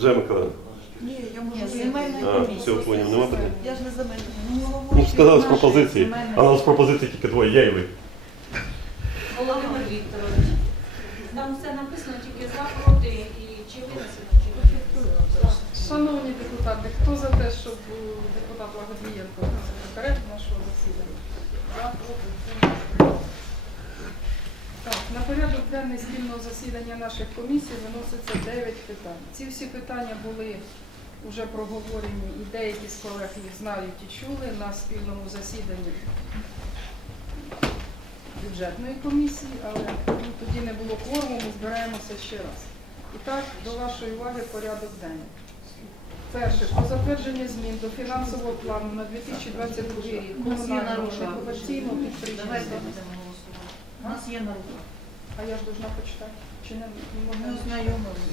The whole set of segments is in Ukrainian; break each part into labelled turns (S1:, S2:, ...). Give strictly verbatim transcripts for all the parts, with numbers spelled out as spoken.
S1: Вже Миколаївна.
S2: Ні, я можу.
S3: Ні, земельна
S1: А,
S3: комісія.
S1: все, поняв, нема питань.
S2: Я ж не земельна.
S1: Ну, сказали з пропозиції, а нам з пропозиції тільки двоє, я і ви.
S4: Володимир Вікторович. Там все написано тільки за, проти і чи винесено, чи не винесено.
S5: Шановні депутати, хто за те, щоб депутат Лагодієнко був секретарем нашого засідання? За, проти, утримались? Так, на порядок денний спільного засідання наших комісій виноситься дев'ять питань. Ці всі питання були вже проговорені і деякі з колег їх знають і чули на спільному засіданні бюджетної комісії, але ну, тоді не було кворуму, ми збираємося ще раз. І так, до вашої уваги порядок денний. Перше, про затвердження змін до фінансового плану на дві тисячі двадцять другий рік комунального некомерційного підприємства.
S3: У нас є на руках.
S5: А я ж должна почитати. Чи не, не можна?
S3: Ми ознайомилися.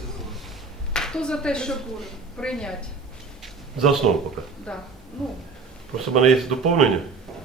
S5: Хто за те, щоб прийняти?
S1: За основу поки.
S5: Да. Ну,
S1: Просто в мене є доповнення.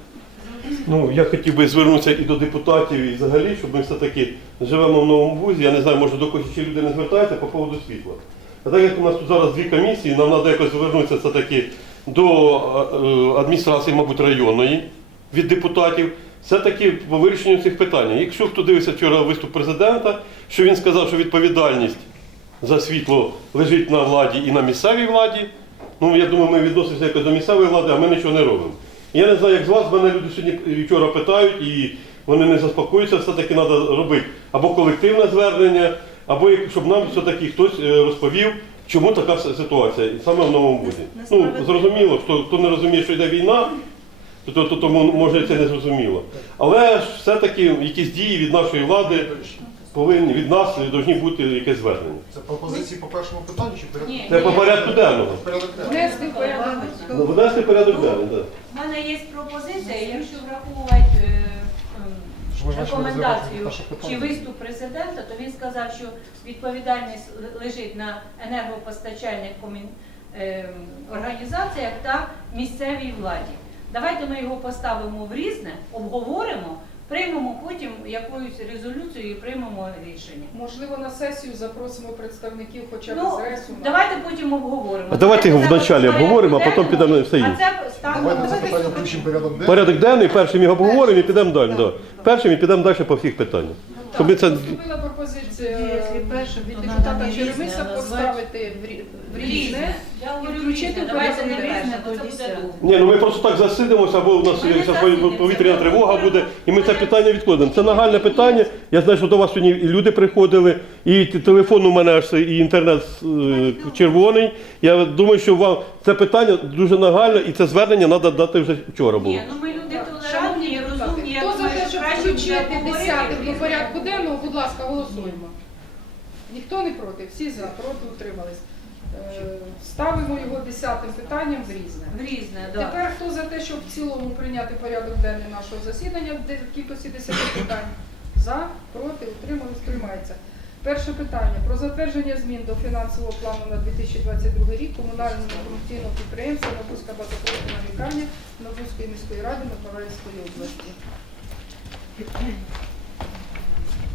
S1: Ну, я хотів би звернутися і до депутатів, і взагалі, щоб ми все-таки живемо в новому вузі. Я не знаю, може до когось ще люди не звертаються по поводу світла. А так як у нас тут зараз дві комісії, нам треба якось звернутися все-таки до е, адміністрації, мабуть, районної від депутатів, все-таки по вирішенню цих питань. Якщо хто дивився вчора виступ президента, що він сказав, що відповідальність за світло лежить на владі і на місцевій владі, ну, я думаю, ми відносимося якось до місцевої влади, а ми нічого не робимо. Я не знаю, як з вас, мене люди сьогодні вчора питають, і вони не заспокоюються, все-таки треба робити або колективне звернення, або щоб нам все-таки хтось розповів, чому така ситуація, саме в новому вузі. Ну, зрозуміло, хто, хто не розуміє, що йде війна, то, то, то тому може це не зрозуміло. Але ж все-таки якісь дії від нашої влади повинні, від нас повинні бути якесь звернення.
S6: Це пропозиції по першому питанню чи порядку?
S4: Ні.
S1: Це по порядку денного.
S6: Порядок денний.
S5: внести в порядок.
S1: Ну, внести порядок денний, так.
S4: У мене є пропозиція, якщо враховувати е,
S6: Ми
S4: е,
S6: ж
S4: рекомендацію
S6: наше
S4: чи
S6: питання.
S4: виступ президента, то він сказав, що відповідальність лежить на енергопостачальних комін- е, організаціях та місцевій владі. Давайте ми його поставимо в різне, обговоримо, приймемо потім якусь резолюцію і приймемо рішення.
S5: Можливо, на сесію запросимо представників хоча б
S4: Ну,
S5: з РЕСу.
S4: давайте потім обговоримо.
S1: А давайте його
S4: Зараз
S1: вначалі
S4: порядок
S1: обговоримо, а потім
S4: денного,
S1: підемо на все інше.
S4: А це ставимо.
S6: Давайте це питання включимо в порядок денний.
S1: Порядок денний, першим його обговоримо і підемо далі. Да. Першим і підемо далі по всіх питаннях. Щоб ми це...
S5: Поступила пропозиція
S3: Якщо перше,
S5: від
S3: то
S5: депутата
S3: надо не різне,
S5: Черемиса
S3: а назвати.
S5: поставити в рі- в різне.
S4: Різне. Я говорю
S5: включити
S4: різне.
S5: в
S4: Давайте
S5: порядок
S4: не
S5: денний.
S4: різне, бо це буде
S3: Десяте.
S4: довго.
S1: Ні, ну ми просто так засидимося, або у нас
S4: Ми не
S1: якась
S4: засидимося.
S1: повітряна тривога
S4: Ми
S1: буде, і ми це
S4: порядок
S1: питання відкладемо. Це нагальне питання. Я знаю, що до вас сьогодні і люди приходили, і т- телефон у мене аж і інтернет е, червоний. Я думаю, що вам це питання дуже нагальне, і це звернення треба дати вже вчора було.
S4: Ні, ну ми люди
S5: Шановні
S4: толерантні,
S5: депутати,
S4: розумні, я
S5: хто за
S4: думаю,
S5: те,
S4: що
S5: щоб
S4: краще буде
S5: включити
S4: обговорити
S5: десятих до
S4: різне.
S5: порядку денного, будь ласка, голосуємо. Ніхто не проти, всі за, проти утримались. Е, Ставимо його десятим питанням в різне.
S4: В різне, так.
S5: Тепер хто за те, щоб в цілому прийняти порядок денний нашого засідання в кількості десяти питань? За, проти, утримались, приймається. Перше питання про затвердження змін до фінансового плану на дві тисячі двадцять другий рік комунального некомерційного підприємства Новбузька багатопрофільна лікарня Новбузької міської ради Миколаївської області.